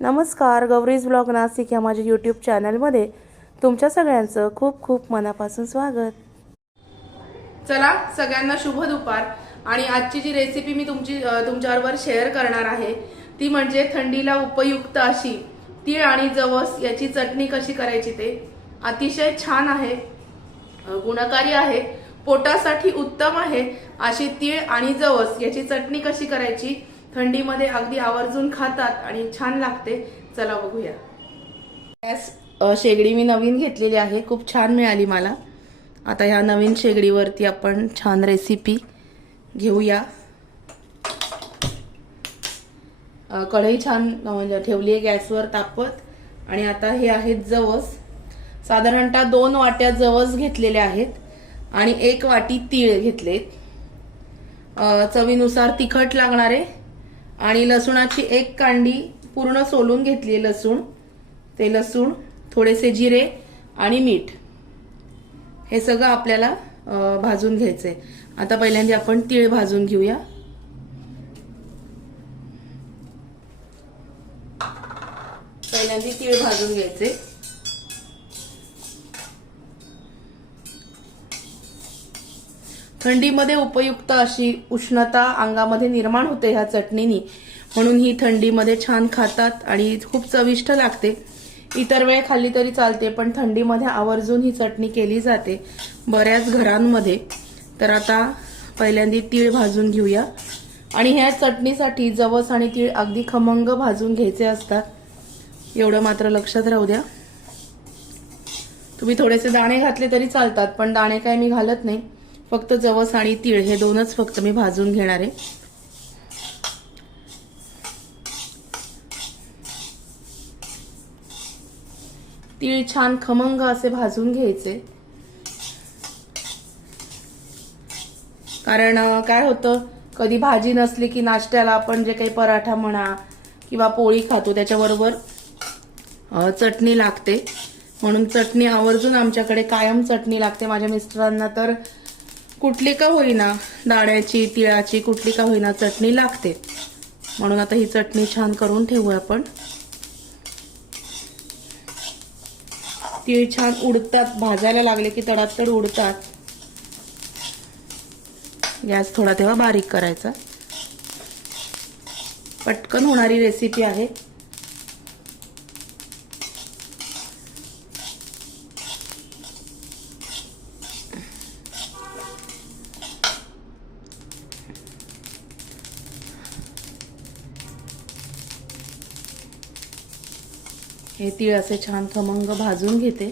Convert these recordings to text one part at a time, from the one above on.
नमस्कार, गौरीज ब्लॉग नाशिक या माझ्या यूट्यूब चॅनलमध्ये तुमच्या सगळ्यांचं खूप खूप मनापासून स्वागत। चला सगळ्यांना शुभ दुपार। आणि आजची जी रेसिपी मी तुमच्याबरोबर शेअर करणार आहे ती म्हणजे थंडीला उपयुक्त अशी तीळ आणि जवस याची चटणी कशी करायची ते। अतिशय छान आहे, गुणकारी आहे, पोटासाठी उत्तम आहे अशी तीळ आणि जवस याची चटणी कशी करायची। थंडीमध्ये अगदी आवर्जून खातात आणि छान लागते। चला बघूया। गॅस शेगडी मी नवीन घेतलेली आहे, खूप छान मिळाली मला। आता ह्या नवीन शेगडीवरती आपण छान रेसिपी घेऊया। कढई छान म्हणजे ठेवली आहे गॅसवर तापत। आणि आता हे आहेत जवस, साधारणतः 2 वाट्या जवस घेतलेले आहेत आणि 1 वाटी तीळ घेतलेत। चवीनुसार तिखट लागणारे आणि लसूणाची 1 कांडी पूर्ण सोलून घेतली लसूण, ते लसूण, थोडेसे जिरे आणि मीठ, हे सगळं आपल्याला भाजून घ्यायचंय। आता पहिल्यांदा आपण तीळ भाजून घेऊया। पहिल्यांदा तीळ भाजून घ्यायचे। थंडीमध्ये उपयुक्त अशी उष्णता अंगामध्ये निर्माण होते ह्या चटणीनी, म्हणून ही थंडीमध्ये छान खातात आणि खूप चविष्ट लागते। इतर वेळ खाल्ली तरी चालते, पण थंडीमध्ये आवर्जून ही चटणी केली जाते बऱ्याच घरांमध्ये। तर आता पहिल्यांदा तीळ भाजून घेऊया। आणि ह्या चटणीसाठी जवस आणि तीळ अगदी खमंग भाजून घ्यायचे असतात, एवढं मात्र लक्षात राहू द्या। तुम्ही थोडेसे दाणे घातले तरी चालतात, पण दाणे काय मी घालत नाही, फक्त जवस आणि तीळ हे दोनच फक्त मी भाजून घेणार आहे। तीळ छान खमंग असे भाजून घ्यायचे, कारण काय होतं, कधी भाजी नसली की नाश्त्याला आपण जे काही पराठा म्हणा किंवा पोळी खातो त्याच्याबरोबर चटणी लागते, म्हणून चटणी आवर्जून आमच्याकडे कायम चटणी लागते। माझ्या मिस्टरांना तर कुठली का होईना, दाण्याची, तिळाची, कुठली का होईना चटणी लागते, म्हणून आता ही चटणी छान करून ठेवूया आपण। तीळ छान उडतात, भाजायला लागले की तडातड उडतात। गॅस थोडा तेव्हा बारीक करायचा, पटकन होणारी रेसिपी आहे। हे तीळ असे छान खमंग भाजून घेते।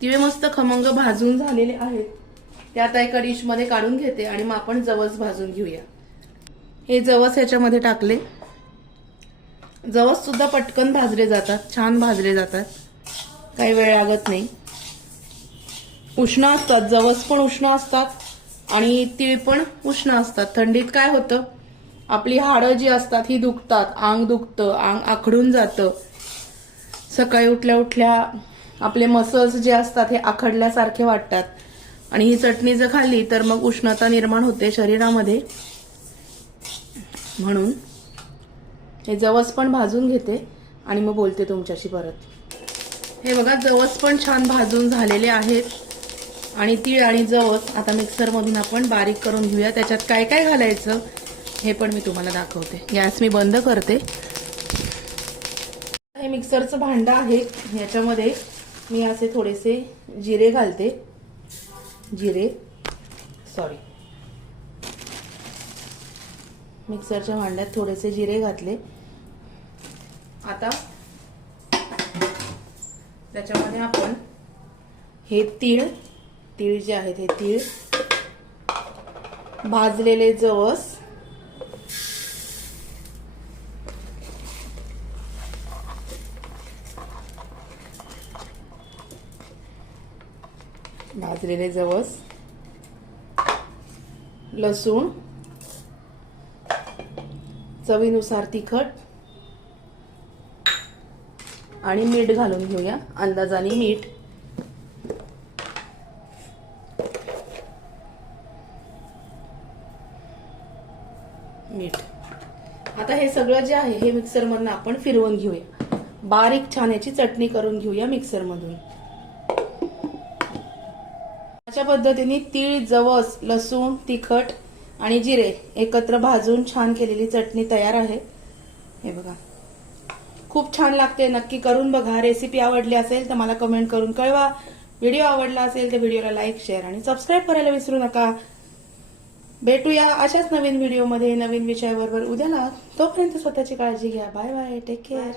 तीळ मस्त खमंग भाजून झालेले आहेत, त्यात एका डिश मध्ये काढून घेते आणि मग आपण जवस भाजून घेऊया। हे जवस याच्यामध्ये टाकले। जवस सुद्धा पटकन भाजले जातात, छान भाजले जातात, काही वेळ लागत नाही। उष्ण असतात, जवस पण उष्ण असतात आणि तीळ पण उष्ण असतात। थंडीत काय होतं, आपली हाडं जी असतात ही दुखतात, अंग दुखतं, अंग आखडून जातं। सकाळी उठल्या उठल्या आपले मसल्स जे असतात हे आखडल्यासारखे वाटतात, आणि ही चटणी जर खाल्ली तर मग उष्णता निर्माण होते शरीरामध्ये, म्हणून हे जवस पण भाजून घेते आणि मग बोलते तुमच्याशी परत। हे बघा, जवस पण छान भाजून झालेले आहेत आणि तीळ आणि जवस आता मिक्सर मधून आपण बारीक करून घेऊया। त्याच्यात काय काय घालायचं हे पण मी तुम्हाला दाखवते। गॅस मी बंद करते। हे मिक्सरचं भांडं आहे, याच्यामध्ये मी असे थोडेसे जिरे घालते, मिक्सरच्या भांड्यात थोडेसे जिरे घातले। आता त्याच्यामध्ये आपण हे तीळ जे आहेत हे तीळ, भाजलेले जवस, लसूण, चवीनुसार तिखट आणि मीठ घालून घेऊया, अंदाजाने मीठ। आता हे हे सगळं जे आहे हे मिक्सरमधून आपण फिरवून घेऊया. बारीक छान याची चटणी करून घेऊया मिक्सरमधून. अशा पद्धतीने तीळ, जवस, लसूण, तिखट आणि जिरे एकत्र भाजून छान केलेली चटणी तयार आहे. हे बघा, खूप छान लागते. नक्की करून बघा. रेसिपी आवडली असेल तर मला कमेंट करून कळवा. व्हिडिओ आवडला असेल तर व्हिडिओला लाईक, शेअर आणि सबस्क्राईब करायला विसरू नका. भेटूया अशाच नवीन व्हिडिओमध्ये नवीन विषयाबरोबर उद्याला. तोपर्यंत स्वतःची काळजी घ्या. Bye bye. Take care.